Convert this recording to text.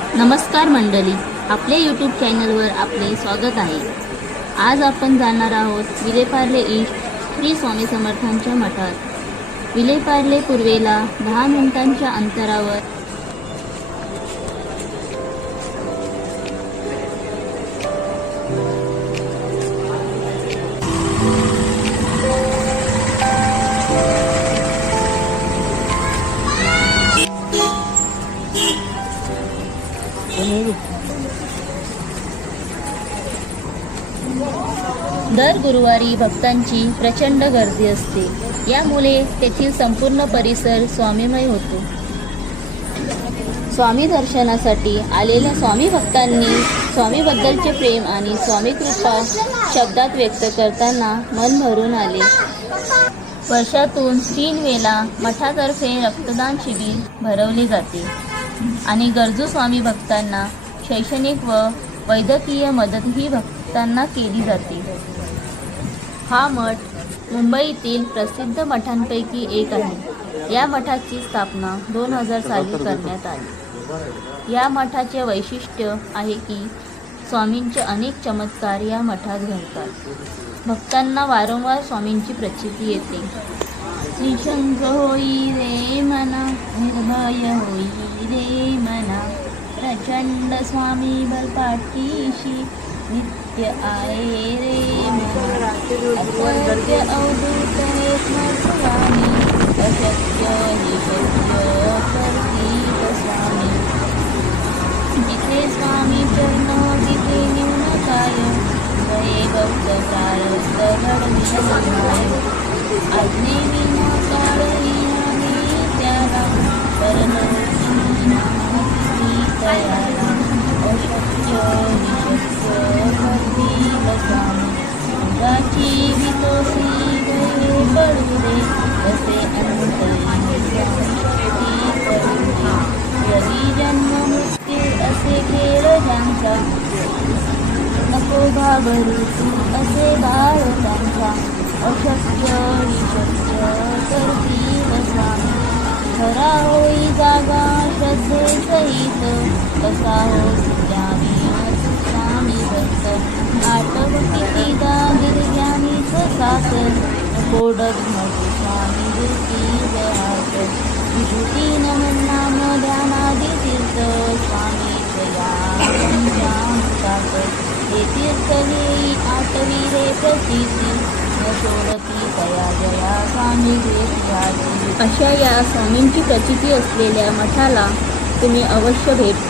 नमस्कार मंडळी, आपल्या यूट्यूब चॅनलवर आपले स्वागत आहे। आज आपण जाणार आहोत विलेपार्ले ईस्ट श्री स्वामी समर्थांच्या मठात। विलेपार्ले पूर्वेला 10 मिनिटांच्या अंतरावर दर गुरुवारी भक्तांची प्रचंड गर्दी असते। यामुळे तेथील संपूर्ण परिसर स्वामीमय होतो। स्वामी दर्शनासाठी आलेल्या स्वामी भक्तांनी स्वामीबद्दलचे प्रेम आणि स्वामी कृपा शब्दात व्यक्त करताना मन भरून आले। वर्षातून 3 वेळा मठातर्फे रक्तदान शिबिर भरवले जाते आणि गरजू स्वामी भक्तांना शैक्षणिक व वैद्यकीय मदतही भक्तांना केली जाते। हा मठ मुंबईतील प्रसिद्ध मठांपैकी एक आहे। या मठाची स्थापना 2000 साली करण्यात आली। या मठाचे वैशिष्ट्य आहे की स्वामींचे अनेक चमत्कार या मठात घडतात। भक्तांना वारंवार स्वामींची प्रचिती येते। निशंक होई रे मना, निर्भय होई रे मना, प्रचंड स्वामी बलपाठीशी नित्य आहे रे मना। अशक्य अवधूत हे स्वामी, अशक्य हे शक्य करतील स्वामी। जिथे स्वामी चरण तिथे न्यून काय, गये भक्त प्रारब्ध घडविले समाय। आज्ञे विना काळविना मी त्याला, परलोकी नामती तयाला। अशक्य निशक्य करतील स्वामी, अंगाची वितोसी गये पडू दे, तसे अंतरी शक्ती करू दे। जरी जन्म मृत्यू असे खेळ ज्यांचा, नको घाबरू तू असे बाळ त्यांचा। अशक्य निशक्य करतील स्वामी, खरा होई जागा श्रद्धे सहित, कसा होती द्यावी स्वामी भक्त। आटव कितीदा गिरग्यानीच साथ, नको डगमगू स्वामी दुर्ती जहात। विभूती नमन नाम ध्यानादी तीर्थ, स्वामी जया पंचामृतात। हे तीर्थ घेई आठवी रे प्रचिती, न सोडती तया जया स्वामी भेटी। अशा या स्वामींची प्रचिती असलेल्या मठाला तुम्ही अवश्य भेट द्या।